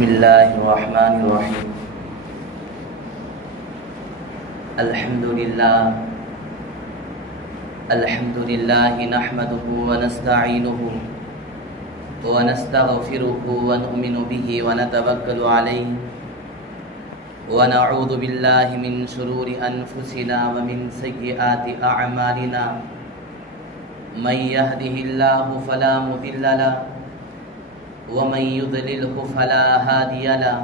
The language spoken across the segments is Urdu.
بسم الله الرحمن الرحيم. الحمد لله نحمده ونستعينه ونستغفره ونؤمن به ونتوكل عليه ونعوذ بالله من شرور أنفسنا ومن سيئات أعمالنا. من يهده الله فلا مضل له ومن يضلله فلا هادي له.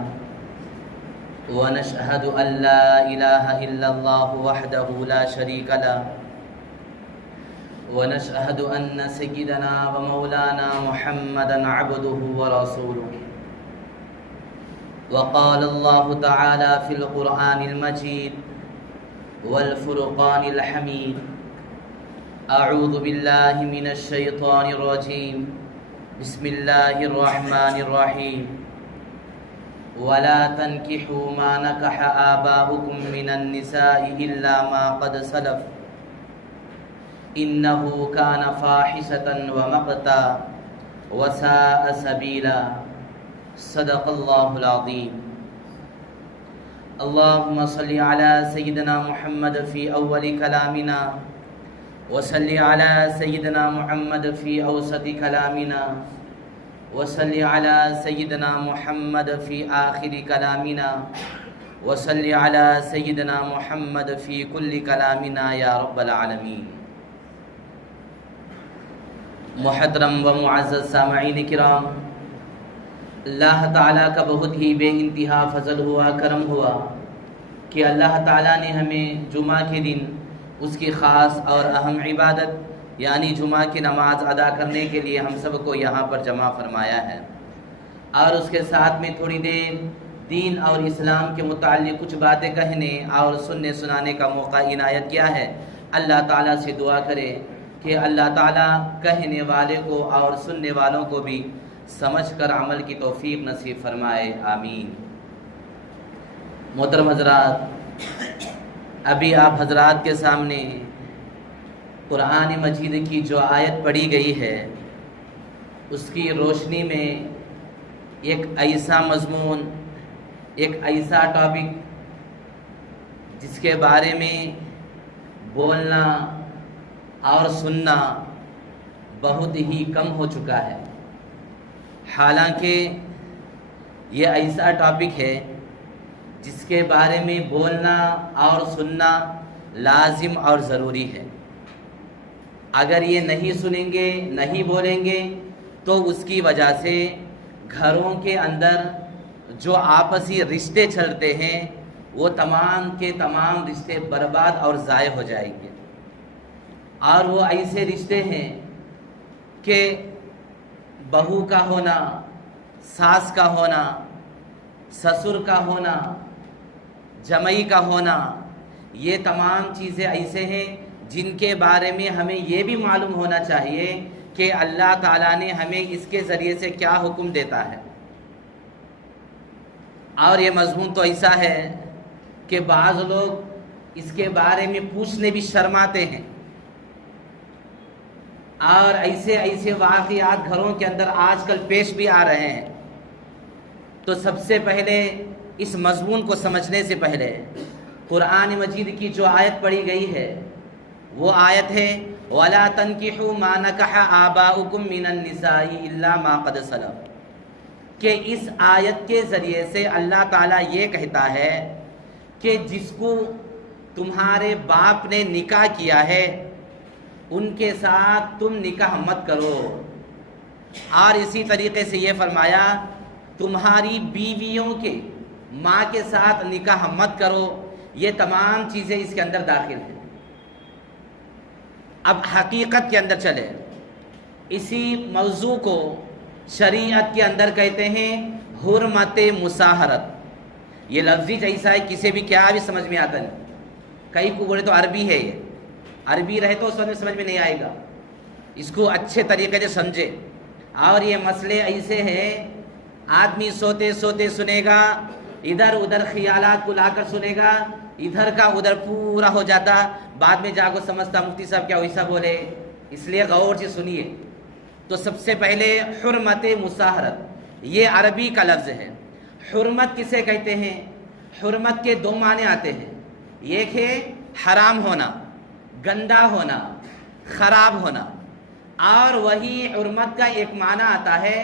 ونشهد أن لا إله إلا الله وحده لا شريك له. ونشهد أن سيدنا ومولانا محمدا عبده ورسوله. وقال الله تعالى في القرآن المجيد والفرقان الحميد: أعوذ بالله من الشيطان الرجيم. بسم الله الرحمن الرحيم. ولا تنكحوا ما نكح آباؤكم من النساء إلا ما قد سلف إنه كان فاحشة ومقتا وساء سبيلا. صدق الله العظيم. اللهم صل على سيدنا محمد في أول كلامنا وصل على سيدنا محمد في أوسط كلامنا وصل على سيدنا محمد في آخر كلامنا وصل على سيدنا محمد في كل كلامنا يا رب العالمين. محترم و معزز سامعین کرام، اللہ تعالیٰ کا بہت ہی بے انتہا فضل ہوا، کرم ہوا کہ اللہ تعالیٰ نے ہمیں جمعہ کے دن اس کی خاص اور اہم عبادت یعنی جمعہ کی نماز ادا کرنے کے لیے ہم سب کو یہاں پر جمع فرمایا ہے، اور اس کے ساتھ میں تھوڑی دیر دین اور اسلام کے متعلق کچھ باتیں کہنے اور سننے سنانے کا موقع عنایت کیا ہے. اللہ تعالیٰ سے دعا کرے کہ اللہ تعالیٰ کہنے والے کو اور سننے والوں کو بھی سمجھ کر عمل کی توفیق نصیب فرمائے، آمین. محترم حضرات، ابھی آپ حضرات کے سامنے قرآن مجید کی جو آیت پڑھی گئی ہے اس کی روشنی میں ایک ایسا مضمون، ایک ایسا ٹاپک جس کے بارے میں بولنا اور سننا بہت ہی کم ہو چکا ہے. حالانکہ یہ ایسا ٹاپک ہے جس کے بارے میں بولنا اور سننا لازم اور ضروری ہے. اگر یہ نہیں سنیں گے، نہیں بولیں گے تو اس کی وجہ سے گھروں کے اندر جو آپسی رشتے چلتے ہیں وہ تمام کے تمام رشتے برباد اور ضائع ہو جائیں گے. اور وہ ایسے رشتے ہیں کہ بہو کا ہونا، ساس کا ہونا، سسر کا ہونا، جمائی کا ہونا، یہ تمام چیزیں ایسے ہیں جن کے بارے میں ہمیں یہ بھی معلوم ہونا چاہیے کہ اللہ تعالیٰ نے ہمیں اس کے ذریعے سے کیا حکم دیتا ہے. اور یہ مضمون تو ایسا ہے کہ بعض لوگ اس کے بارے میں پوچھنے بھی شرماتے ہیں، اور ایسے واقعات گھروں کے اندر آج کل پیش بھی آ رہے ہیں. تو سب سے پہلے اس مضمون کو سمجھنے سے پہلے قرآن مجید کی جو آیت پڑھی گئی ہے وہ آیت ہے وَلَا تَنْكِحُوا مَا نَكَحَ آبَاؤُكُم مِّنَ النِّسَاءِ إِلَّا مَا قَدْ سَلَفَ، کہ اس آیت کے ذریعے سے اللہ تعالیٰ یہ کہتا ہے کہ جس کو تمہارے باپ نے نکاح کیا ہے ان کے ساتھ تم نکاح مت کرو. اور اسی طریقے سے یہ فرمایا تمہاری بیویوں کے ماں کے ساتھ نکاح مت کرو. یہ تمام چیزیں اس کے اندر داخل ہیں. اب حقیقت کے اندر چلے، اسی موضوع کو شریعت کے اندر کہتے ہیں حرمت مساہرت. یہ لفظی جیسا ہے، کسی بھی کیا بھی سمجھ میں آتا نہیں. کئی کو بولے تو عربی ہے، یہ عربی رہے تو سمجھ میں نہیں آئے گا، اس کو اچھے طریقے سے سمجھے. اور یہ مسئلے ایسے ہیں آدمی سوتے سوتے سنے گا، ادھر ادھر خیالات کو لا کر سنے گا، ادھر کا ادھر پورا ہو جاتا، بعد میں جا کو سمجھتا مفتی صاحب کیا ویسا بولے. اس لیے غور سے سنیے. تو سب سے پہلے حرمت مساہرت، یہ عربی کا لفظ ہے. حرمت کسے کہتے ہیں؟ حرمت کے دو معنی آتے ہیں، ایک ہے حرام ہونا، گندا ہونا، خراب ہونا، اور وہی حرمت کا ایک معنی آتا ہے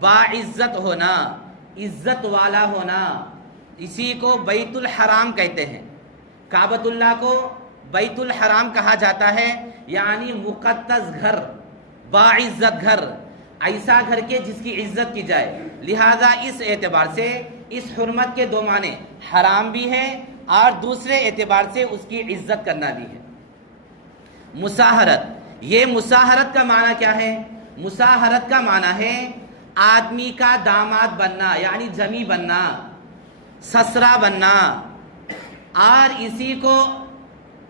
باعزت ہونا، عزت والا ہونا۔ اسی کو بیت الحرام کہتے ہیں۔ کعبۃ اللہ کو بیت الحرام کہا جاتا ہے، یعنی مقدس گھر، باعزت گھر، ایسا گھر کے جس کی عزت کی جائے۔ لہذا اس اعتبار سے اس حرمت کے دو معنی حرام بھی ہے اور دوسرے اعتبار سے اس کی عزت کرنا بھی ہے۔ مساہرت، یہ مساہرت کا معنی کیا ہے؟ مساہرت کا معنی ہے آدمی کا داماد بننا، یعنی جمی بننا، سسرا بننا، اور اسی کو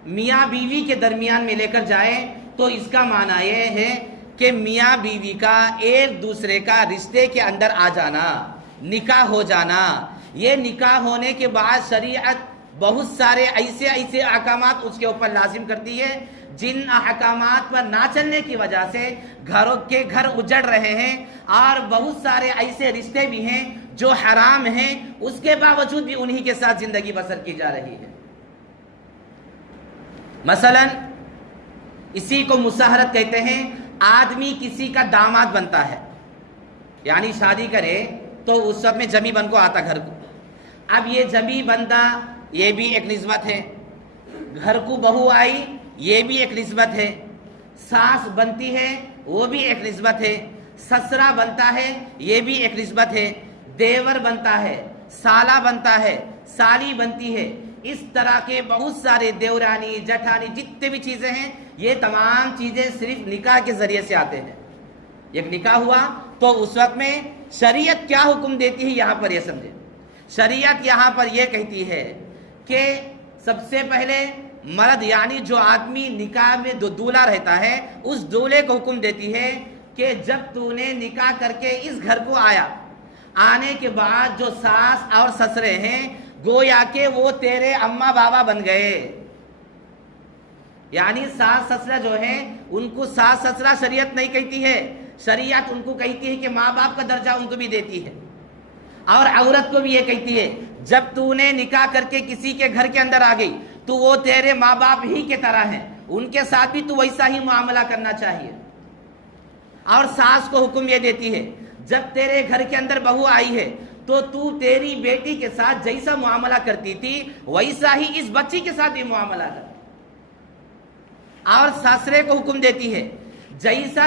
میاں بیوی کے درمیان میں لے کر جائے تو اس کا معنی یہ ہے کہ میاں بیوی کا ایک دوسرے کا رشتے کے اندر آ جانا، نکاح ہو جانا۔ یہ نکاح ہونے کے بعد شریعت بہت سارے ایسے احکامات اس کے اوپر لازم کرتی ہے جن احکامات پر نہ چلنے کی وجہ سے گھروں کے گھر اجڑ رہے ہیں، اور بہت سارے ایسے رشتے بھی ہیں جو حرام ہیں، اس کے باوجود بھی انہی کے ساتھ زندگی بسر کی جا رہی ہے۔ مثلا اسی کو مساہرت کہتے ہیں۔ آدمی کسی کا داماد بنتا ہے، یعنی شادی کرے تو اس وقت میں جمی بن کو آتا گھر کو۔ اب یہ جمی بندہ یہ بھی ایک نسبت ہے، گھر کو بہو آئی یہ بھی ایک نسبت ہے، ساس بنتی ہے وہ بھی ایک نسبت ہے، سسرا بنتا ہے یہ بھی ایک نسبت ہے، دیور بنتا ہے، سالہ بنتا ہے، سالی بنتی ہے۔ اس طرح کے بہت سارے دیورانی، جٹھانی، جتنے بھی چیزیں ہیں، یہ تمام چیزیں صرف نکاح کے ذریعے سے آتے ہیں۔ ایک نکاح ہوا تو اس وقت میں شریعت کیا حکم دیتی ہے، یہاں پر یہ سمجھے۔ شریعت یہاں پر یہ کہتی ہے کہ سب سے پہلے مرد، یعنی جو آدمی نکاح میں دولہا رہتا ہے، اس دولہے کو حکم دیتی ہے کہ جب تو نے نکاح کر کے اس گھر کو آیا، آنے کے بعد جو ساس اور سسرے ہیں گویا کہ وہ تیرے اماں بابا بن گئے۔ یعنی ساس سسرا جو ہیں ان کو ساس سسرا شریعت نہیں کہتی ہے، شریعت ان کو کہتی ہے کہ ماں باپ کا درجہ ان کو بھی دیتی ہے۔ اور عورت کو بھی یہ کہتی ہے جب تو نے نکاح کر کے کسی کے گھر کے اندر آ گئی تو وہ تیرے ماں باپ ہی کے طرح ہیں، ان کے ساتھ بھی تو ویسا ہی معاملہ کرنا چاہیے۔ اور ساس کو حکم یہ دیتی ہے جب تیرے گھر کے اندر بہو آئی ہے تو تیری بیٹی کے ساتھ جیسا معاملہ کرتی تھی ویسا ہی اس بچی کے ساتھ بھی معاملہ کر۔ اور سسرے کو حکم دیتی ہے جیسا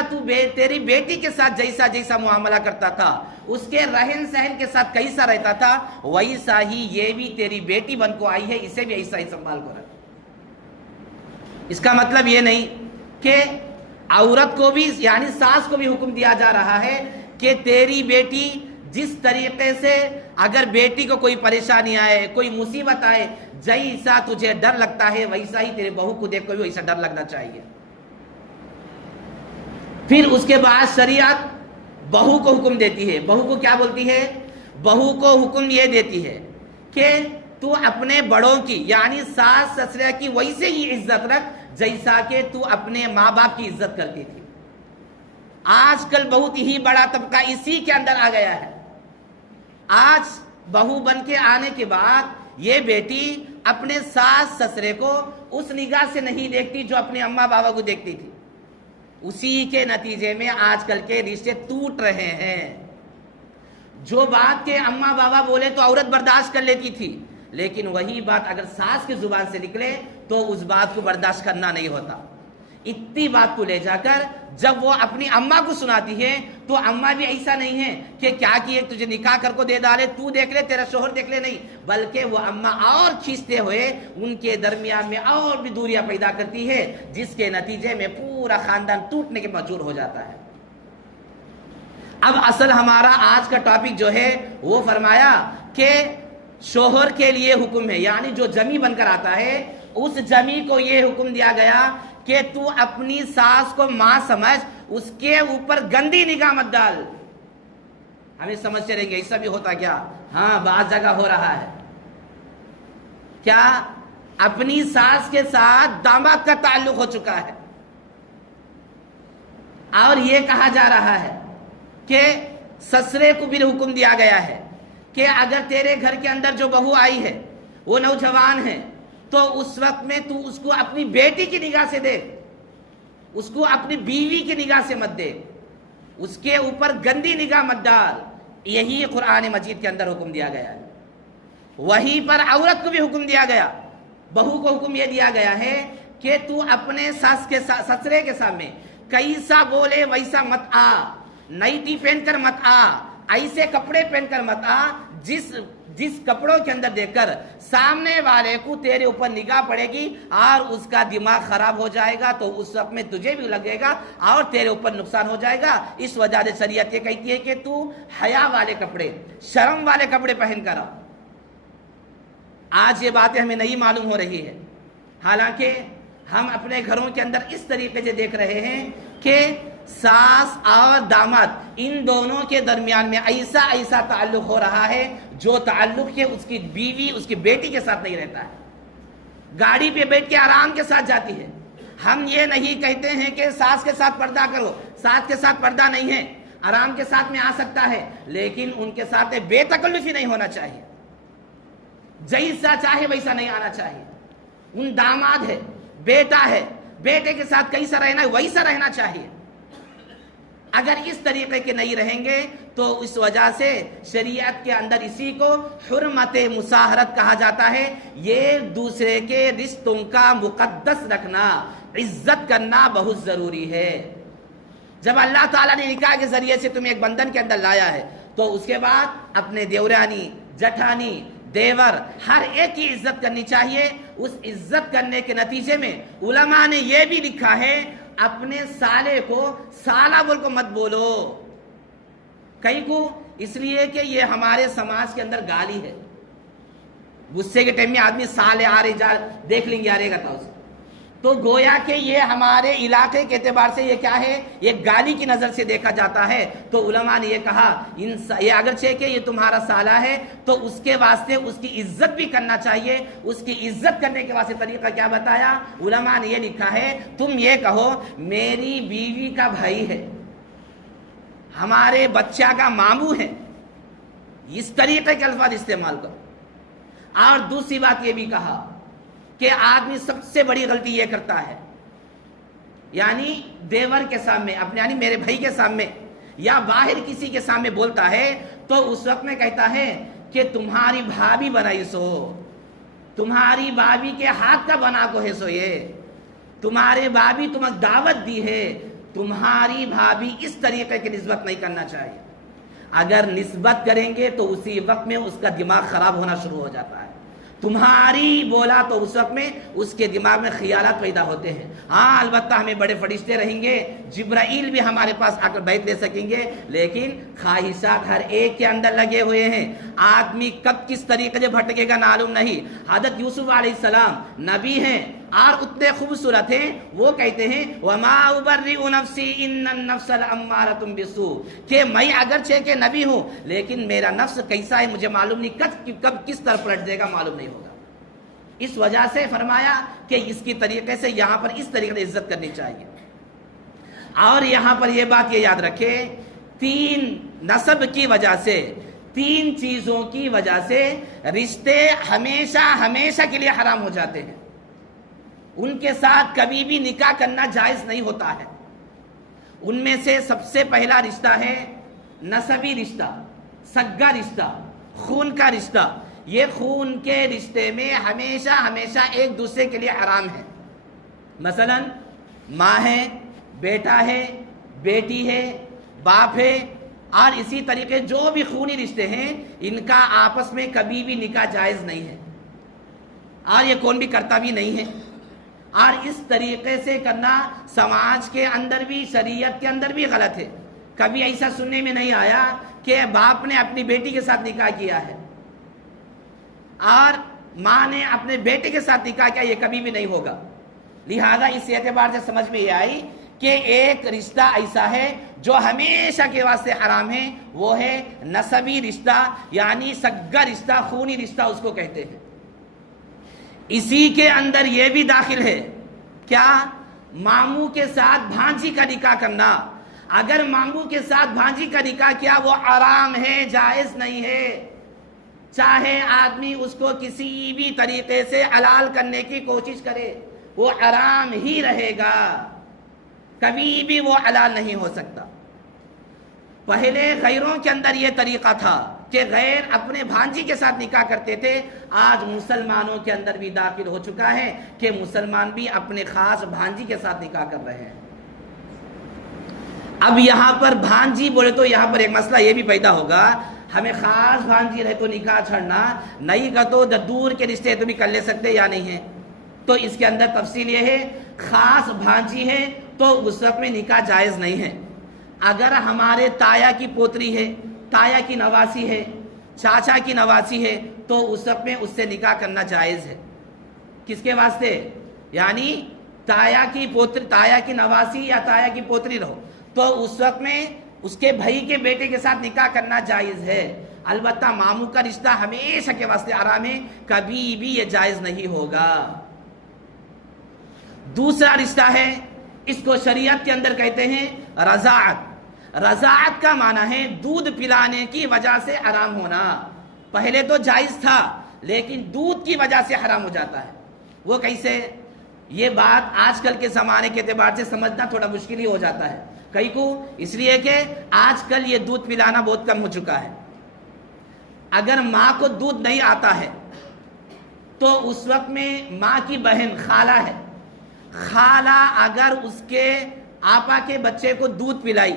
تیری بیٹی کے ساتھ جیسا معاملہ کرتا تھا، اس کے رہن سہن کے ساتھ کیسا رہتا تھا، ویسا ہی یہ بھی تیری بیٹی بن کو آئی ہے، اسے بھی ایسا ہی سنبھال کر رکھ۔ اس کا مطلب یہ نہیں کہ عورت کو بھی، یعنی ساس کو بھی حکم دیا جا رہا ہے کہ تیری بیٹی جس طریقے سے اگر بیٹی کو کوئی پریشانی آئے، کوئی مصیبت آئے، جیسا تجھے ڈر لگتا ہے ویسا ہی تیرے بہو کو دیکھ کو بھی ویسا ڈر لگنا چاہیے۔ پھر اس کے بعد شریعت بہو کو حکم دیتی ہے۔ بہو کو کیا بولتی ہے؟ بہو کو حکم یہ دیتی ہے کہ تو اپنے بڑوں کی، یعنی ساس سسرے کی ویسے ہی عزت رکھ جیسا کہ تو اپنے ماں باپ کی عزت کرتی تھی۔ آج کل بہت ہی بڑا طبقہ اسی کے اندر آ گیا ہے۔ آج بہو بن کے آنے کے بعد یہ بیٹی اپنے ساس سسرے کو اس نگاہ سے نہیں دیکھتی جو اپنے اماں بابا کو دیکھتی تھی۔ اسی کے نتیجے میں آج کل کے رشتے ٹوٹ رہے ہیں۔ جو بات کے اماں بابا بولے تو عورت برداشت کر لیتی تھی، لیکن وہی بات اگر ساس کی زبان سے نکلے تو اس بات کو برداشت کرنا نہیں ہوتا۔ اتنی بات کو لے جا کر جب وہ اپنی اماں کو سناتی ہے تو اماں بھی ایسا نہیں ہے کہ کیا کیے تجھے نکاح کر کو دے ڈالے، تو دیکھ لے، تیرا شوہر دیکھ لے، نہیں، بلکہ وہ اماں اور کھینچتے ہوئے ان کے درمیان میں اور بھی دوریاں پیدا کرتی ہے، جس کے نتیجے میں پورا خاندان ٹوٹنے کے مجبور ہو جاتا ہے۔ اب اصل ہمارا آج کا ٹاپک جو ہے وہ فرمایا کہ شوہر کے لیے حکم ہے، یعنی جو جمی بن کر آتا ہے اس جمی کو یہ حکم دیا گیا کہ تو اپنی ساس کو ماں سمجھ، اس کے اوپر گندی نگاہ مت ڈال۔ ہمیں سمجھتے رہیں گے ایسا بھی ہوتا کیا؟ ہاں، بعض جگہ ہو رہا ہے۔ کیا اپنی ساس کے ساتھ داماد کا تعلق ہو چکا ہے، اور یہ کہا جا رہا ہے کہ سسرے کو بھی حکم دیا گیا ہے کہ اگر تیرے گھر کے اندر جو بہو آئی ہے وہ نوجوان ہے تو اس وقت میں تو اس کو اپنی بیٹی کی نگاہ سے دیکھ، اس کو اپنی بیوی کی نگاہ سے مت دیکھ، اس کے اوپر گندی نگاہ مت ڈال. یہی قرآن مجید کے اندر حکم دیا گیا ہے. وہیں پر عورت کو بھی حکم دیا گیا، بہو کو حکم یہ دیا گیا ہے کہ تو اپنے سسرے کے سامنے کیسا بولے ویسا مت آ، نائٹی پہن کر مت آ، ایسے کپڑے پہن کر مت آ جس کپڑوں کے اندر دیکھ کر سامنے والے کو تیرے اوپر نگاہ پڑے گی اور اس کا دماغ خراب ہو جائے گا تو اس وقت میں تجھے بھی لگے گا اور تیرے اوپر نقصان ہو جائے گا. اس وجہ سے شریعت یہ کہتی ہے کہ تو حیا والے کپڑے، شرم والے کپڑے پہن کر آ. آج یہ باتیں ہمیں نہیں معلوم ہو رہی ہے، حالانکہ ہم اپنے گھروں کے اندر اس طریقے سے دیکھ رہے ہیں کہ ساس اور داماد ان دونوں کے درمیان میں ایسا تعلق ہو رہا ہے جو تعلق ہے اس کی بیوی اس کی بیٹی کے ساتھ نہیں رہتا ہے. گاڑی پہ بیٹھ کے آرام کے ساتھ جاتی ہے. ہم یہ نہیں کہتے ہیں کہ ساس کے ساتھ پردہ کرو، ساس کے ساتھ پردہ نہیں ہے، آرام کے ساتھ میں آ سکتا ہے، لیکن ان کے ساتھ بے تکلفی نہیں ہونا چاہیے، جیسا چاہے ویسا نہیں آنا چاہیے. ان داماد ہے، بیٹا ہے، بیٹے کے ساتھ کیسا رہنا ہے ویسا رہنا چاہیے. اگر اس طریقے کے نہیں رہیں گے تو اس وجہ سے شریعت کے اندر اسی کو حرمت مصاہرت کہا جاتا ہے. یہ دوسرے کے رشتوں کا مقدس رکھنا، عزت کرنا بہت ضروری ہے. جب اللہ تعالیٰ نے نکاح کے ذریعے سے تمہیں ایک بندھن کے اندر لایا ہے تو اس کے بعد اپنے دیورانی، جٹھانی، دیور ہر ایک کی عزت کرنی چاہیے. اس عزت کرنے کے نتیجے میں علماء نے یہ بھی لکھا ہے اپنے سالے کو سالہ بول کو مت بولو. کئی کو اس لیے کہ یہ ہمارے سماج کے اندر گالی ہے. غصے کے ٹائم میں آدمی سالے آ رہے جا دیکھ لیں گے، آ رہے گا تھا اسے، تو گویا کہ یہ ہمارے علاقے کے اعتبار سے یہ کیا ہے، یہ گالی کی نظر سے دیکھا جاتا ہے. تو علماء نے یہ کہا یہ اگرچہ کہ یہ تمہارا سالہ ہے تو اس کے واسطے اس کی عزت بھی کرنا چاہیے. اس کی عزت کرنے کے واسطے طریقہ کیا بتایا؟ علماء نے یہ لکھا ہے تم یہ کہو میری بیوی کا بھائی ہے، ہمارے بچہ کا ماموں ہے. اس طریقے کے الفاظ استعمال کرو. اور دوسری بات یہ بھی کہا کہ آدمی سب سے بڑی غلطی یہ کرتا ہے، یعنی دیور کے سامنے اپنے، یعنی میرے بھائی کے سامنے یا باہر کسی کے سامنے بولتا ہے تو اس وقت میں کہتا ہے کہ تمہاری بھابھی بنائی سو، تمہاری بھابھی کے ہاتھ کا بنا کو ہے سو، یہ تمہارے بھابھی تمہیں دعوت دی ہے. تمہاری بھابھی اس طریقے کی نسبت نہیں کرنا چاہیے. اگر نسبت کریں گے تو اسی وقت میں اس کا دماغ خراب ہونا شروع ہو جاتا ہے. تمہاری بولا تو اس وقت میں اس کے دماغ میں خیالات پیدا ہوتے ہیں. ہاں البتہ ہمیں بڑے فرشتے رہیں گے، جبرائیل بھی ہمارے پاس آ کر بیعت لے سکیں گے، لیکن خواہشات ہر ایک کے اندر لگے ہوئے ہیں. آدمی کب کس طریقے سے بھٹکے گا معلوم نہیں. حضرت یوسف علیہ السلام نبی ہیں اور اتنے خوبصورت ہیں، وہ کہتے ہیں وَمَا أُبَرِّئُ نَفْسِي إِنَّ النَّفْسَ لَأَمَّارَةٌ بِالسُّوءِ، کہ میں اگرچہ کہ نبی ہوں لیکن میرا نفس کیسا ہے مجھے معلوم نہیں، کب کس طرف پلٹ جائے گا معلوم نہیں ہوگا. اس وجہ سے فرمایا کہ اس کی طریقے سے یہاں پر اس طریقے سے عزت کرنی چاہیے. اور یہاں پر یہ بات یہ یاد رکھے، 3 نسب کی وجہ سے، 3 چیزوں کی وجہ سے رشتے ہمیشہ کے لیے حرام ہو جاتے ہیں. ان کے ساتھ کبھی بھی نکاح کرنا جائز نہیں ہوتا ہے. ان میں سے سب سے پہلا رشتہ ہے نسبی رشتہ، سگا رشتہ، خون کا رشتہ. یہ خون کے رشتے میں ہمیشہ ایک دوسرے کے لیے حرام ہے. مثلا ماں ہے، بیٹا ہے، بیٹی ہے، باپ ہے، اور اسی طریقے جو بھی خونی رشتے ہیں ان کا آپس میں کبھی بھی نکاح جائز نہیں ہے، اور یہ کون بھی کرتا بھی نہیں ہے. اور اس طریقے سے کرنا سماج کے اندر بھی، شریعت کے اندر بھی غلط ہے. کبھی ایسا سننے میں نہیں آیا کہ باپ نے اپنی بیٹی کے ساتھ نکاح کیا ہے اور ماں نے اپنے بیٹے کے ساتھ نکاح کیا، یہ کبھی بھی نہیں ہوگا. لہذا اس اعتبار سے سمجھ میں یہ آئی کہ ایک رشتہ ایسا ہے جو ہمیشہ کے واسطے حرام ہے، وہ ہے نسبی رشتہ، یعنی سگا رشتہ، خونی رشتہ اس کو کہتے ہیں. اسی کے اندر یہ بھی داخل ہے کیا؟ ماموں کے ساتھ بھانجی کا نکاح کرنا. اگر ماموں کے ساتھ بھانجی کا نکاح کیا وہ حرام ہے، جائز نہیں ہے. چاہے آدمی اس کو کسی بھی طریقے سے حلال کرنے کی کوشش کرے وہ حرام ہی رہے گا، کبھی بھی وہ حلال نہیں ہو سکتا۔ پہلے غیروں کے اندر یہ طریقہ تھا کہ غیر اپنے بھانجی کے ساتھ نکاح کرتے تھے، آج مسلمانوں کے اندر بھی داخل ہو چکا ہے کہ مسلمان بھی اپنے خاص بھانجی کے ساتھ نکاح کر رہے ہیں۔ اب یہاں پر بھانجی بولے تو یہاں پر ایک مسئلہ یہ بھی پیدا ہوگا، ہمیں خاص بھانجی رہے تو نکاح چھڑنا نہیں کا تو دور کے رشتے تو بھی کر لے سکتے یا نہیں ہے؟ تو اس کے اندر تفصیل یہ ہے، خاص بھانجی ہے تو اس وقت میں نکاح جائز نہیں ہے۔ اگر ہمارے تایا کی پوتری ہے، تایا کی نواسی ہے، چاچا کی نواسی ہے تو اس وقت میں اس سے نکاح کرنا جائز ہے۔ کس کے واسطے؟ یعنی تایا کی پوتری، تایا کی نواسی یا تایا کی پوتری رہو تو اس وقت میں اس کے بھائی کے بیٹے کے ساتھ نکاح کرنا جائز ہے۔ البتہ ماموں کا رشتہ ہمیشہ کے واسطے حرام ہے، کبھی بھی یہ جائز نہیں ہوگا۔ دوسرا رشتہ ہے، اس کو شریعت کے اندر کہتے ہیں رضاعت۔ رضاعت کا معنی ہے دودھ پلانے کی وجہ سے حرام ہونا۔ پہلے تو جائز تھا لیکن دودھ کی وجہ سے حرام ہو جاتا ہے۔ وہ کیسے؟ یہ بات آج کل کے زمانے کے اعتبار سے سمجھنا تھوڑا مشکل ہی ہو جاتا ہے کئی کو، اس لیے کہ آج کل یہ دودھ پلانا بہت کم ہو چکا ہے۔ اگر ماں کو دودھ نہیں آتا ہے تو اس وقت میں ماں کی بہن خالہ ہے، خالہ اگر اس کے آپا کے بچے کو دودھ پلائی،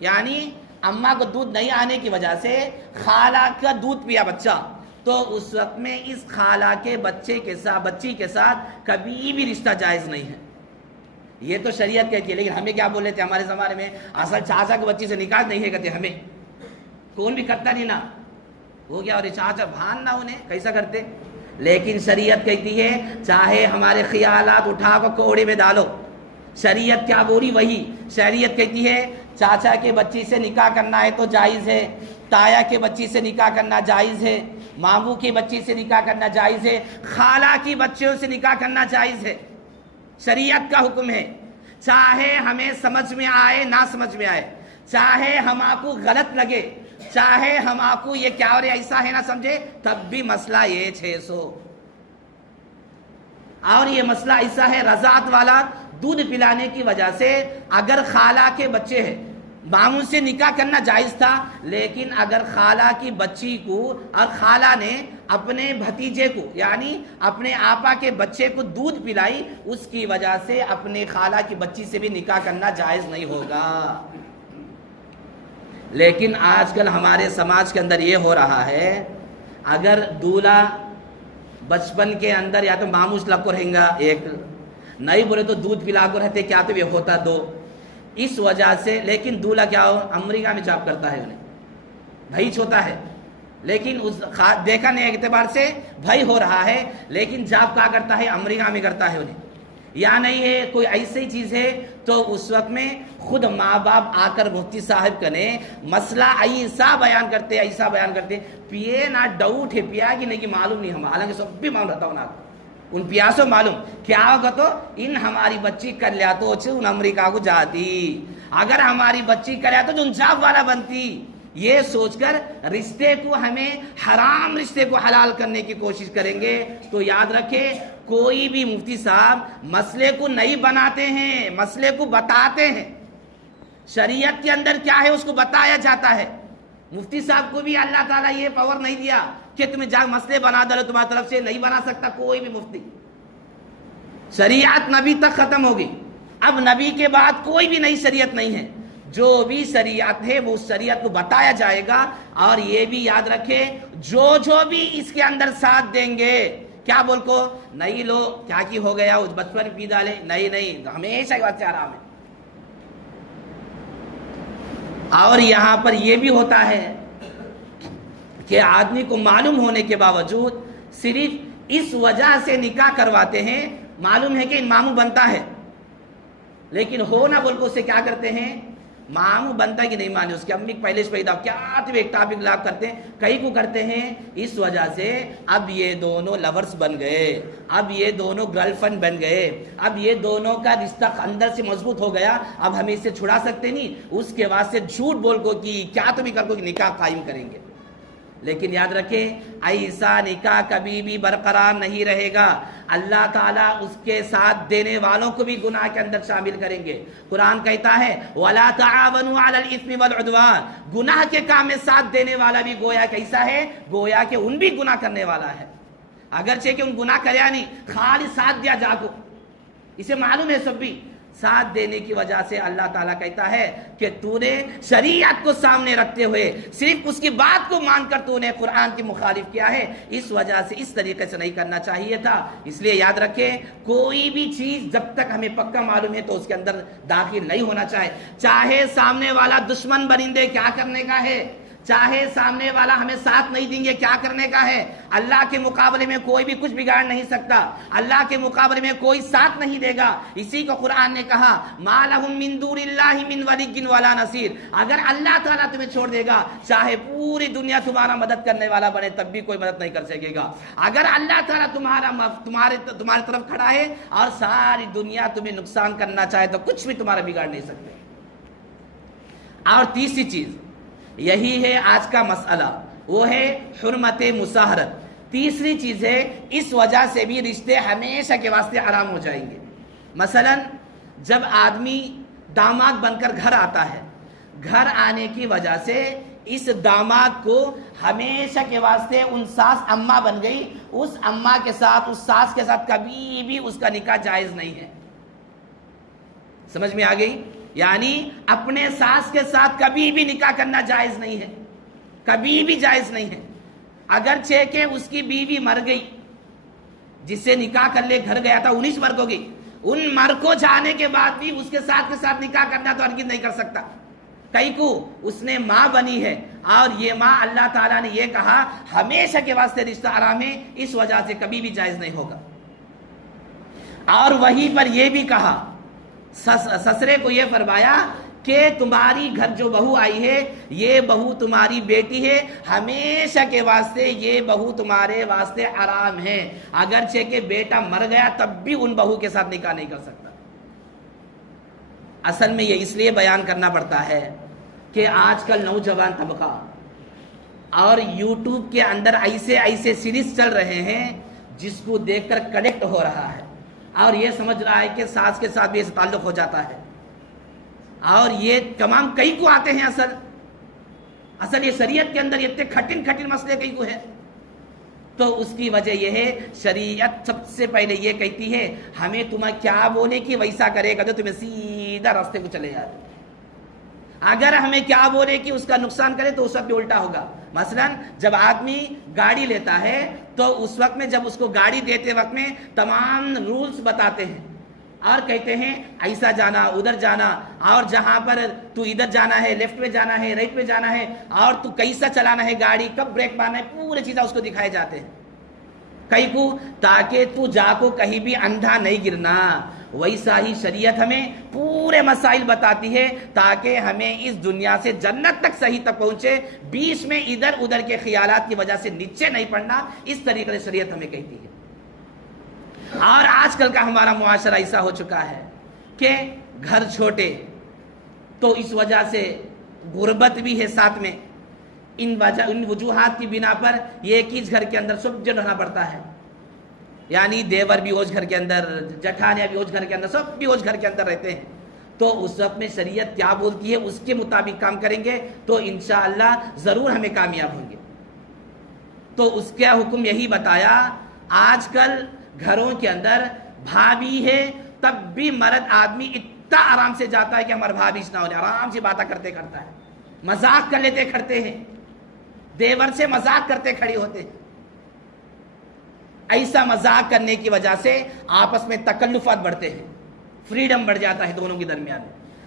یعنی اماں کو دودھ نہیں آنے کی وجہ سے خالہ کا دودھ پیا بچہ، تو اس وقت میں اس خالہ کے بچے کے ساتھ، بچی کے ساتھ کبھی بھی رشتہ جائز نہیں ہے۔ یہ تو شریعت کہتی ہے، لیکن ہمیں کیا بولے تھے ہمارے زمانے میں، اصل چاچا کی بچی سے نکاح نہیں ہے کہتے، ہمیں کون بھی کرتا نہیں نا، وہ کیا اور چاچا بھان نہ انہیں کیسا کرتے۔ لیکن شریعت کہتی ہے چاہے ہمارے خیالات اٹھا کو کوڑے میں ڈالو، شریعت کیا بولی وہی۔ شریعت کہتی ہے چاچا کے بچی سے نکاح کرنا ہے تو جائز ہے، تایا کے بچی سے نکاح کرنا جائز ہے، ماموں کی بچی سے نکاح کرنا جائز ہے، خالہ کی بچیوں سے نکاح کرنا جائز ہے۔ شریعت کا حکم ہے، چاہے ہمیں سمجھ میں آئے نہ سمجھ میں آئے، چاہے ہم آپ کو غلط لگے، چاہے ہم آپ کو یہ کیا اور ایسا ہے نہ سمجھے، تب بھی مسئلہ یہ 600۔ اور یہ مسئلہ ایسا ہے رضاعت والا، دودھ پلانے کی وجہ سے اگر خالہ کے بچے ہیں، ماموں سے نکاح کرنا جائز تھا، لیکن اگر خالہ کی بچی کو اور خالہ نے اپنے بھتیجے کو یعنی اپنے آپا کے بچے کو دودھ پلائی، اس کی وجہ سے اپنے خالہ کی بچی سے بھی نکاح کرنا جائز نہیں ہوگا۔ لیکن آج کل ہمارے سماج کے اندر یہ ہو رہا ہے، اگر دولہا بچپن کے اندر یا تو ماموس لگ کو رہیں گا، ایک نہیں بولے تو دودھ پلا کو رہتے، کیا تو یہ ہوتا دو، اس وجہ سے۔ لیکن دولہا کیا ہو امریکہ میں جاب کرتا ہے، انہیں بھائی چھوٹا ہے، لیکن اس دیکھنے اعتبار سے بھائی ہو رہا ہے، لیکن جاب کہاں کرتا ہے؟ امریکہ میں کرتا ہے انہیں، یا نہیں ہے کوئی ایسی چیز ہے تو اس وقت میں خود ماں باپ آ کر مفتی صاحب کنے مسئلہ ایسا بیان کرتے، ایسا بیان کرتے، پیے نہ ڈاؤٹ ہے پیا کہ نہیں کہ معلوم نہیں ہم، حالانکہ سب بھی معلوم رہتا ہوں نا ان پیاسوں معلوم کیا ہوگا، تو ان ہماری بچی کر لیا تو ان امریکہ کو جاتی، اگر ہماری بچی کر لیا تو ان جاب والا بنتی۔ یہ سوچ کر رشتے کو ہمیں حرام رشتے کو حلال کرنے کی کوشش کریں گے تو یاد رکھے کوئی بھی مفتی صاحب مسئلے کو نہیں بناتے ہیں، مسئلے کو بتاتے ہیں۔ شریعت کے اندر کیا ہے اس کو بتایا جاتا ہے۔ مفتی صاحب کو بھی اللہ تعالیٰ یہ پاور نہیں دیا کہ تمہیں جا مسئلے بنا دو، تمہاری طرف سے نہیں بنا سکتا کوئی بھی مفتی۔ شریعت نبی تک ختم ہوگی، اب نبی کے بعد کوئی بھی نئی شریعت نہیں ہے، جو بھی شریعت ہے وہ شریعت کو بتایا جائے گا۔ اور یہ بھی یاد رکھے جو بھی اس کے اندر ساتھ دیں گے، کیا بول کو نہیں لو کیا کی ہو گیا اس بچپن پی ڈالے، نہیں ہمیشہ کی بات سے آرام ہے۔ اور یہاں پر یہ بھی ہوتا ہے کہ آدمی کو معلوم ہونے کے باوجود صرف اس وجہ سے نکاح کرواتے ہیں، معلوم ہے کہ ماموں بنتا ہے، لیکن ہو نہ بول کو اسے کیا کرتے ہیں، ماموں بنتا کہ نہیں مانے، اس کی امی پہلے سے پیدا کیا ایک ٹاپک لاپ کرتے ہیں، کئی کو کرتے ہیں اس وجہ سے اب یہ دونوں لورز بن گئے، اب یہ دونوں گرل فرینڈ بن گئے، اب یہ دونوں کا رشتہ اندر سے مضبوط ہو گیا، اب ہم اسے چھڑا سکتے نہیں، اس کے واسطے جھوٹ بول کو کہ کیا تو بھی کر کو نکاح قائم کریں گے۔ لیکن یاد رکھیں ایسا نکاح کبھی بھی برقرار نہیں رہے گا، اللہ تعالیٰ اس کے ساتھ دینے والوں کو بھی گناہ کے اندر شامل کریں گے۔ قرآن کہتا ہے وَلَا تَعَاوَنُوا عَلَى الْإِثْمِ وَالْعُدْوَانِ، گناہ کے کام میں ساتھ دینے والا بھی گویا کیسا ہے؟ گویا کہ ان بھی گناہ کرنے والا ہے، اگرچہ کہ ان گناہ کریا نہیں، خالی ساتھ دیا جا کو، اسے معلوم ہے سب بھی ساتھ دینے کی وجہ سے اللہ تعالیٰ کہتا ہے کہ تو نے شریعت کو سامنے رکھتے ہوئے صرف اس کی بات کو مان کر تو نے قرآن کی مخالف کیا ہے، اس وجہ سے اس طریقے سے نہیں کرنا چاہیے تھا۔ اس لیے یاد رکھیں کوئی بھی چیز جب تک ہمیں پکا معلوم ہے تو اس کے اندر داخل نہیں ہونا چاہے سامنے والا دشمن بنندے کیا کرنے کا ہے، چاہے سامنے والا ہمیں ساتھ نہیں دیں گے کیا کرنے کا ہے، اللہ کے مقابلے میں کوئی بھی کچھ بگاڑ نہیں سکتا، اللہ کے مقابلے میں کوئی ساتھ نہیں دے گا۔ اسی کو قرآن نے کہا ما لہم من دون اللہ من ولی ولا نصیر، اگر اللہ تعالیٰ تمہیں چھوڑ دے گا چاہے پوری دنیا تمہارا مدد کرنے والا بنے تب بھی کوئی مدد نہیں کر سکے گا۔ اگر اللہ تعالیٰ تمہارے طرف کھڑا ہے اور ساری دنیا تمہیں نقصان کرنا چاہے تو کچھ بھی تمہارا بگاڑ نہیں سکتے۔ اور تیسری چیز یہی ہے آج کا مسئلہ، وہ ہے حرمت مساہرت۔ تیسری چیز ہے اس وجہ سے بھی رشتے ہمیشہ کے واسطے حرام ہو جائیں گے۔ مثلا جب آدمی داماد بن کر گھر آتا ہے، گھر آنے کی وجہ سے اس داماد کو ہمیشہ کے واسطے ان ساس اماں بن گئی، اس اماں کے ساتھ اس ساس کے ساتھ کبھی بھی اس کا نکاح جائز نہیں ہے۔ سمجھ میں آ گئی؟ یعنی اپنے ساس کے ساتھ کبھی بھی نکاح کرنا جائز نہیں ہے، کبھی بھی جائز نہیں ہے۔ اگرچہ کہ اس کی بیوی مر گئی، جس سے نکاح کر لے گھر گیا تھا 19 مرگ ہو گئی، ان مر کو جانے کے بعد بھی اس کے ساتھ نکاح کرنا تو ہرگز نہیں کر سکتا۔ کئی کو اس نے ماں بنی ہے اور یہ ماں اللہ تعالیٰ نے یہ کہا ہمیشہ کے واسطے رشتہ حرام ہے، اس وجہ سے کبھی بھی جائز نہیں ہوگا۔ اور وہیں پر یہ بھی کہا سسرے کو یہ فرمایا کہ تمہاری گھر جو بہو آئی ہے یہ بہو تمہاری بیٹی ہے، ہمیشہ کے واسطے یہ بہو تمہارے واسطے حرام ہے، اگرچہ کہ بیٹا مر گیا تب بھی ان بہو کے ساتھ نکاح نہیں کر سکتا۔ اصل میں یہ اس لیے بیان کرنا پڑتا ہے کہ آج کل نوجوان طبقہ اور یوٹیوب کے اندر ایسے سیریز چل رہے ہیں جس کو دیکھ کر کنیکٹ ہو رہا ہے اور یہ سمجھ رہا ہے کہ ساس کے ساتھ بھی ایسا تعلق ہو جاتا ہے، اور یہ تمام کئی کو آتے ہیں۔ اصل یہ شریعت کے اندر اتنے کھٹن مسئلے کئی کو ہے، تو اس کی وجہ یہ ہے شریعت سب سے پہلے یہ کہتی ہے ہمیں تمہیں کیا بولے کہ ویسا کرے گا تو تمہیں سیدھا راستے کو چلے جائے، اگر ہمیں کیا بولے کہ اس کا نقصان کرے تو اس وقت بھی الٹا ہوگا۔ مثلا جب آدمی گاڑی لیتا ہے تو اس وقت میں جب اس کو گاڑی دیتے وقت میں تمام رولز بتاتے ہیں اور کہتے ہیں ایسا جانا ادھر جانا، اور جہاں پر تو ادھر جانا ہے لیفٹ میں جانا ہے رائٹ میں جانا ہے، اور تو کیسا چلانا ہے گاڑی، کب بریک مارنا ہے، پورے چیزیں اس کو دکھائے جاتے ہیں کئی کو، تاکہ تو جا کو کہیں بھی اندھا نہیں گرنا۔ ویسا ہی شریعت ہمیں پورے مسائل بتاتی ہے تاکہ ہمیں اس دنیا سے جنت تک صحیح تک پہنچے، بیچ میں ادھر ادھر کے خیالات کی وجہ سے نیچے نہیں پڑنا، اس طریقے سے شریعت ہمیں کہتی ہے۔ اور آج کل کا ہمارا معاشرہ ایسا ہو چکا ہے کہ گھر چھوٹے، تو اس وجہ سے غربت بھی ہے ساتھ میں، ان وجوہات کی بنا پر ایک ہی گھر کے اندر سب جن رہنا پڑتا ہے، یعنی دیور بھی اوج گھر کے اندر، جٹھانیاں بھی اوج گھر کے اندر، سب بھی اوج گھر کے اندر رہتے ہیں۔ تو اس وقت میں شریعت کیا بولتی ہے اس کے مطابق کام کریں گے تو انشاءاللہ ضرور ہمیں کامیاب ہوں گے۔ تو اس کا حکم یہی بتایا۔ آج کل گھروں کے اندر بھابھی ہے تب بھی مرد آدمی اتنا آرام سے جاتا ہے کہ ہمارا بھابھی نہ ہونے، آرام سے باتیں کرتے کرتا ہے، مذاق کر لیتے کھڑتے ہیں، دیور سے مذاق کرتے کھڑی ہوتے ہیں۔ ایسا مذاق کرنے کی وجہ سے آپس میں تکلفات بڑھتے ہیں، فریڈم بڑھ جاتا ہے دونوں کے درمیان۔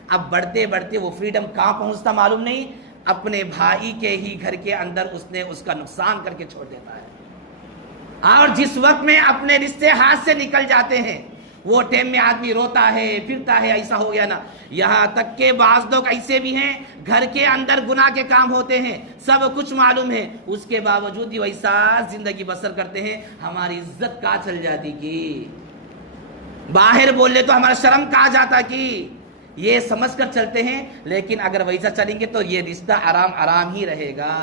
اب بڑھتے بڑھتے وہ فریڈم کہاں پہنچتا معلوم نہیں، اپنے بھائی کے ہی گھر کے اندر اس کا نقصان کر کے چھوڑ دیتا ہے، اور جس وقت میں اپنے رشتے ہاتھ سے نکل جاتے ہیں وہ ٹائم میں آدمی روتا ہے پھرتا ہے ایسا ہو گیا نا۔ یہاں تک کہ بعض لوگ ایسے بھی ہیں گھر کے اندر گناہ کے کام ہوتے ہیں، سب کچھ معلوم ہے، اس کے باوجود بھی ویسا زندگی بسر کرتے ہیں، ہماری عزت کہاں چل جاتی کی، باہر بول لے تو ہمارا شرم کہاں جاتا کی، یہ سمجھ کر چلتے ہیں۔ لیکن اگر ویسا چلیں گے تو یہ رشتہ آرام ہی رہے گا۔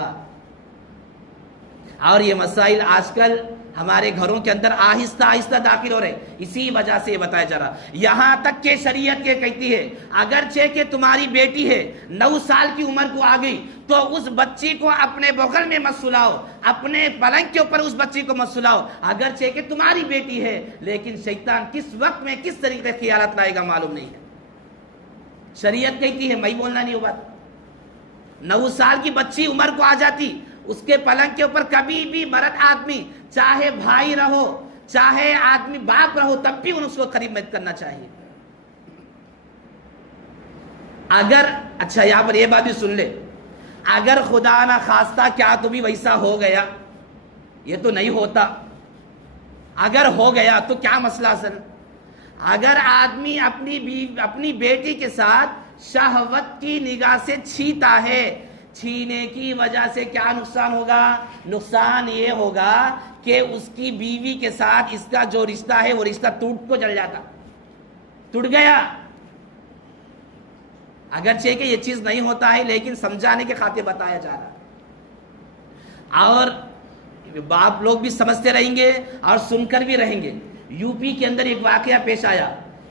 اور یہ مسائل آج کل ہمارے گھروں کے اندر آہستہ آہستہ داخل ہو رہے ہیں، اسی وجہ سے یہ بتایا جا رہا، یہاں تک کہ شریعت یہ کہتی ہے اگرچہ کہ تمہاری بیٹی ہے 9 سال کی عمر کو آ گئی تو اس بچی کو اپنے بغل میں مت سلاؤ، اپنے پلنگ کے اوپر اس بچی کو مت سلاؤ، اگرچہ کہ تمہاری بیٹی ہے، لیکن شیطان کس وقت میں کس طریقے خیالات لائے گا معلوم نہیں ہے۔ شریعت کہتی ہے، میں بولنا نہیں ہو بات، 9 سال کی بچی عمر کو آ جاتی، اس کے پلنگ کے اوپر کبھی بھی مرد آدمی، چاہے بھائی رہو چاہے آدمی باپ رہو، تب بھی اس کو قریب مت کرنا چاہیے۔ اگر اچھا یہاں پر یہ بات بھی سن لے، اگر خدا نہ خواستہ کیا تو بھی ویسا ہو گیا، یہ تو نہیں ہوتا، اگر ہو گیا تو کیا مسئلہ اصل؟ اگر آدمی اپنی بیٹی کے ساتھ شہوت کی نگاہ سے چھیتا ہے، چھینے کی وجہ سے کیا نقصان ہوگا؟ نقصان یہ ہوگا کہ اس کی بیوی کے ساتھ اس کا جو رشتہ ہے وہ رشتہ ٹوٹ کو چل جاتا، ٹوٹ گیا۔ اگرچہ کہ یہ چیز نہیں ہوتا ہے لیکن سمجھانے کے خاطر بتایا جا رہا ہے، اور باپ لوگ بھی سمجھتے رہیں گے اور سن کر بھی رہیں گے۔ یو پی کے اندر ایک واقعہ پیش آیا،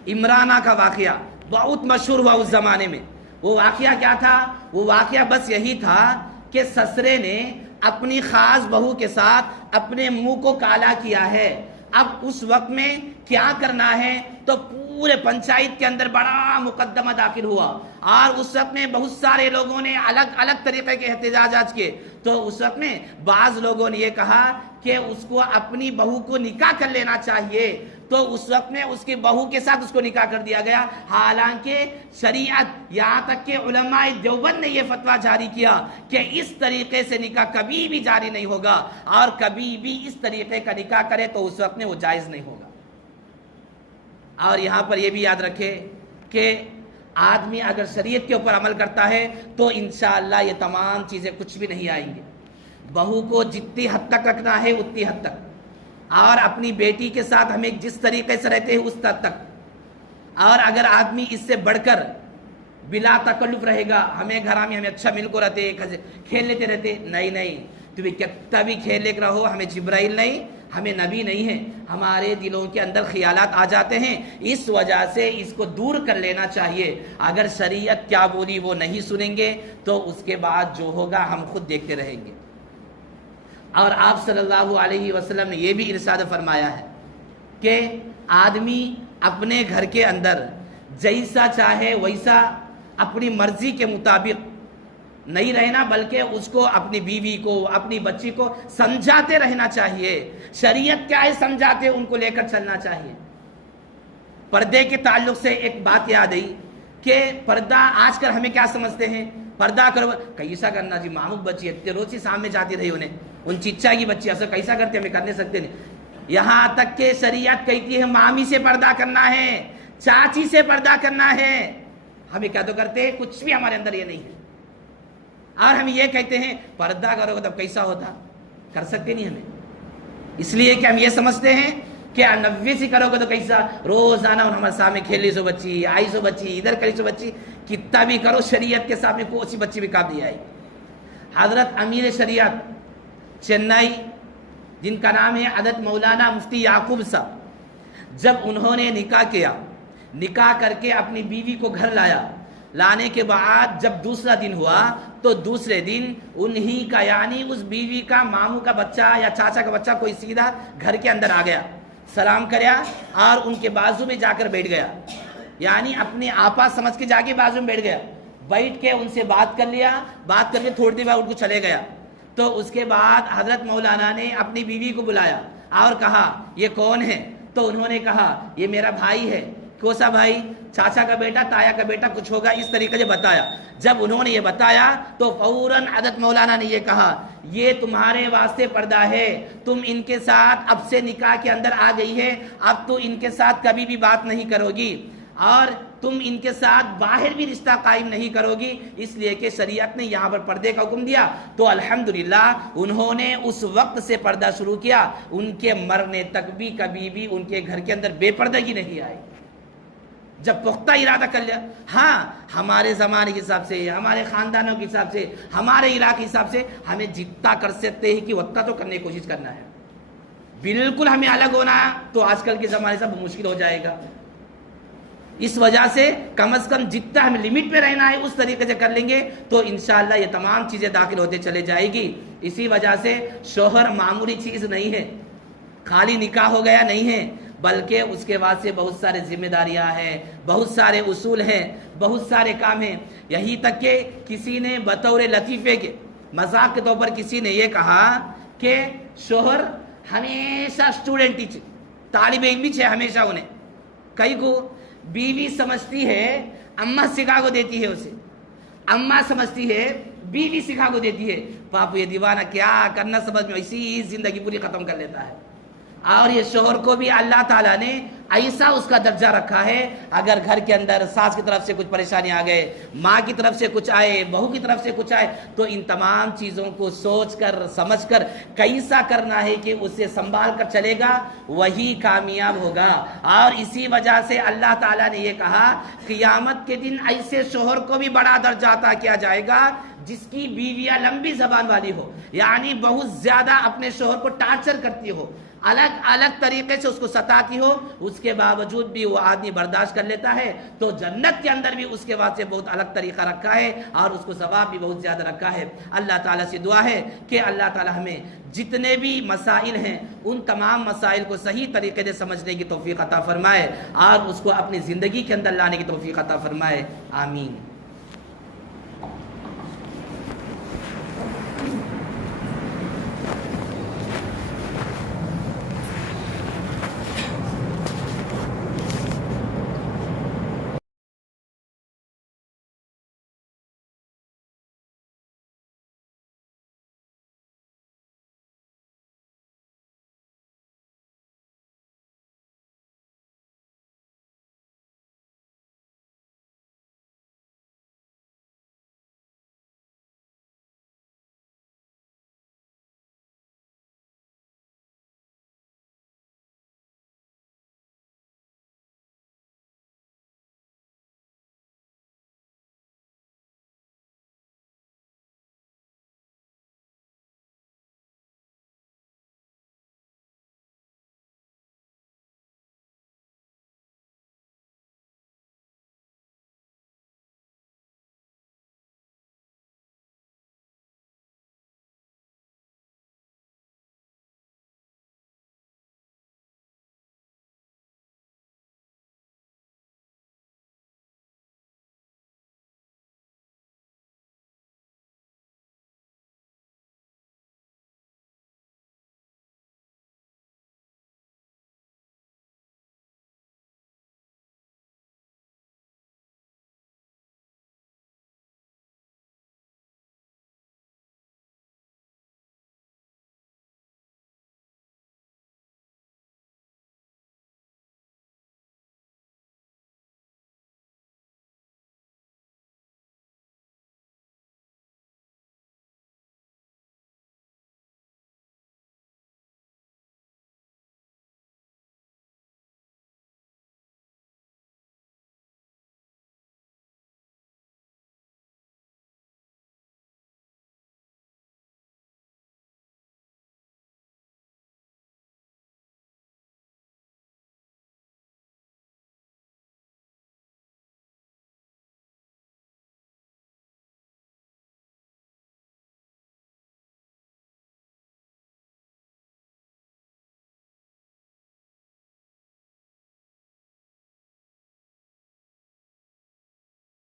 عمرانہ کا واقعہ، بہت مشہور ہوا اس زمانے میں۔ وہ واقعہ کیا تھا؟ وہ واقعہ بس یہی تھا کہ سسرے نے اپنی خاص بہو کے ساتھ اپنے منہ کو کالا کیا ہے۔ اب اس وقت میں کیا کرنا ہے؟ تو پورے پنچایت کے اندر بڑا مقدمہ داخل ہوا، اور اس وقت میں بہت سارے لوگوں نے الگ الگ طریقے کے احتجاجات کیے۔ تو اس وقت میں بعض لوگوں نے یہ کہا کہ اس کو اپنی بہو کو نکاح کر لینا چاہیے، تو اس وقت میں اس کی بہو کے ساتھ اس کو نکاح کر دیا گیا، حالانکہ شریعت یہاں تک کہ علماء دیوبند نے یہ فتویٰ جاری کیا کہ اس طریقے سے نکاح کبھی بھی جاری نہیں ہوگا، اور کبھی بھی اس طریقے کا نکاح کرے تو اس وقت میں وہ جائز نہیں ہوگا۔ اور یہاں پر یہ بھی یاد رکھے کہ آدمی اگر شریعت کے اوپر عمل کرتا ہے تو انشاءاللہ یہ تمام چیزیں کچھ بھی نہیں آئیں گے۔ بہو کو جتنی حد تک رکھنا ہے اتنی حد تک، اور اپنی بیٹی کے ساتھ ہمیں جس طریقے سے رہتے ہیں اس حد تک، اور اگر آدمی اس سے بڑھ کر بلا تکلف رہے گا، ہمیں گھر میں ہمیں اچھا مل کو رہتے کھیل لیتے رہتے، نہیں تمہیں کتنا بھی کھیل لے رہو، ہمیں جبرائیل نہیں، ہمیں نبی نہیں ہے، ہمارے دلوں کے اندر خیالات آ جاتے ہیں، اس وجہ سے اس کو دور کر لینا چاہیے۔ اگر شریعت کیا بولی وہ نہیں سنیں گے تو اس کے بعد جو ہوگا ہم خود دیکھتے رہیں گے۔ اور آپ صلی اللہ علیہ وسلم نے یہ بھی ارشاد فرمایا ہے کہ آدمی اپنے گھر کے اندر جیسا چاہے ویسا اپنی مرضی کے مطابق نہیں رہنا، بلکہ اس کو اپنی بیوی کو اپنی بچی کو سمجھاتے رہنا چاہیے۔ شریعت کیا ہے سمجھاتے ان کو لے کر چلنا چاہیے۔ پردے کے تعلق سے ایک بات یاد آئی کہ پردہ آج کل ہمیں کیا سمجھتے ہیں؟ پردہ کرو کیسا کرنا جی، ماموں بچی اتنے روز ہی سامنے جاتی رہی انہیں، ان چچا کی بچی ایسا کیسا کرتے ہمیں کرنے سکتے نہیں۔ یہاں تک کہ شریعت کہتی ہے مامی سے پردہ کرنا ہے، چاچی سے پردہ کرنا ہے، ہمیں کیا تو کرتے ہیں، کچھ بھی ہمارے اندر یہ نہیں ہے، اور ہم یہ کہتے ہیں پردہ کرو گے تب کیسا ہوتا، کر سکتے نہیں ہمیں، اس لیے کہ ہم یہ سمجھتے ہیں کہ 90 سے کرو گے تو کیسا، روزانہ ہمارے سامنے کھیلی سو بچی، آئی سو بچی، ادھر کری سو بچی، کتنا بھی کرو شریعت کے سامنے کوئی سی بچی بھی کام نہیں آئی۔ حضرت امیر شریعت چنئی جن کا نام ہے حضرت مولانا مفتی یعقوب صاحب، جب انہوں نے نکاح کیا، نکاح کر کے اپنی بیوی کو گھر لایا، لانے کے بعد جب دوسرا دن ہوا تو دوسرے دن انہی کا یعنی اس بیوی کا ماموں کا بچہ یا چاچا کا بچہ کوئی سیدھا گھر کے اندر آ گیا، سلام کریا اور ان کے بازو میں جا کر بیٹھ گیا، یعنی اپنے آپا سمجھ کے جا کے بازو میں بیٹھ گیا، بیٹھ کے ان سے بات کر لیا، بات کر کے تھوڑی دیر بعد ان کو چلے گیا۔ تو اس کے بعد حضرت مولانا نے اپنی بیوی کو بلایا اور کہا یہ کون ہے؟ تو انہوں نے کہا یہ میرا بھائی ہے۔ کوسا بھائی؟ چاچا کا بیٹا، تایا کا بیٹا کچھ ہوگا، اس طریقے سے بتایا۔ جب انہوں نے یہ بتایا تو فوراً حضرت مولانا نے یہ کہا یہ تمہارے واسطے پردہ ہے، تم ان کے ساتھ اب سے نکاح کے اندر آ گئی ہے، اب تو ان کے ساتھ کبھی بھی بات نہیں کرو گی، اور تم ان کے ساتھ باہر بھی رشتہ قائم نہیں کرو گی، اس لیے کہ شریعت نے یہاں پر پردے کا حکم دیا۔ تو الحمدللہ انہوں نے اس وقت سے پردہ شروع کیا، ان کے مرنے تک بھی کبھی بھی ان کے گھر کے اندر بے پردگی نہیں آئی۔ جب پختہ ارادہ کر لیا، ہاں ہمارے زمانے کے حساب سے، ہمارے خاندانوں کے حساب سے، ہمارے علاقے کے حساب سے ہمیں جتنا کر سکتے ہیں کہ اتنا تو کرنے کی کوشش کرنا ہے. بالکل ہمیں الگ ہونا تو آج کل کے زمانے سے بہت مشکل ہو جائے گا. اس وجہ سے کم از کم جتنا ہمیں لمٹ پہ رہنا ہے اس طریقے سے کر لیں گے تو انشاءاللہ یہ تمام چیزیں داخل ہوتے چلے جائے گی. اسی وجہ سے شوہر معمولی چیز نہیں ہے، خالی نکاح ہو گیا نہیں ہے، بلکہ اس کے بعد سے بہت سارے ذمہ داریاں ہیں، بہت سارے اصول ہیں، بہت سارے کام ہیں. یہی تک کہ کسی نے بطور لطیفے کے مذاق کے طور پر کسی نے یہ کہا کہ شوہر ہمیشہ اسٹوڈنٹ ٹیچر، طالب علم بھی ہمیشہ انہیں کئی کو بیوی سمجھتی ہے اماں سکھا کو دیتی ہے، اسے اماں سمجھتی ہے بیوی سکھا کو دیتی ہے. باپ یہ دیوانہ کیا کرنا سمجھ میں اسی زندگی پوری ختم کر لیتا ہے. اور یہ شوہر کو بھی اللہ تعالیٰ نے ایسا اس کا درجہ رکھا ہے، اگر گھر کے اندر ساس کی طرف سے کچھ پریشانی آ گئے، ماں کی طرف سے کچھ آئے، بہو کی طرف سے کچھ آئے، تو ان تمام چیزوں کو سوچ کر سمجھ کر کیسا کرنا ہے کہ اسے سنبھال کر چلے گا وہی کامیاب ہوگا. اور اسی وجہ سے اللہ تعالیٰ نے یہ کہا قیامت کے دن ایسے شوہر کو بھی بڑا درجہ عطا کیا جائے گا جس کی بیویاں لمبی زبان والی ہو، یعنی بہت زیادہ اپنے شوہر کو ٹارچر کرتی ہو، الگ الگ طریقے سے اس کو ستاتی ہو، اس کے باوجود بھی وہ آدمی برداشت کر لیتا ہے. تو جنت کے اندر بھی اس کے واسطے بہت الگ طریقہ رکھا ہے اور اس کو ثواب بھی بہت زیادہ رکھا ہے. اللہ تعالیٰ سے دعا ہے کہ اللہ تعالیٰ ہمیں جتنے بھی مسائل ہیں ان تمام مسائل کو صحیح طریقے سے سمجھنے کی توفیق عطا فرمائے اور اس کو اپنی زندگی کے اندر لانے کی توفیق عطا فرمائے. آمین.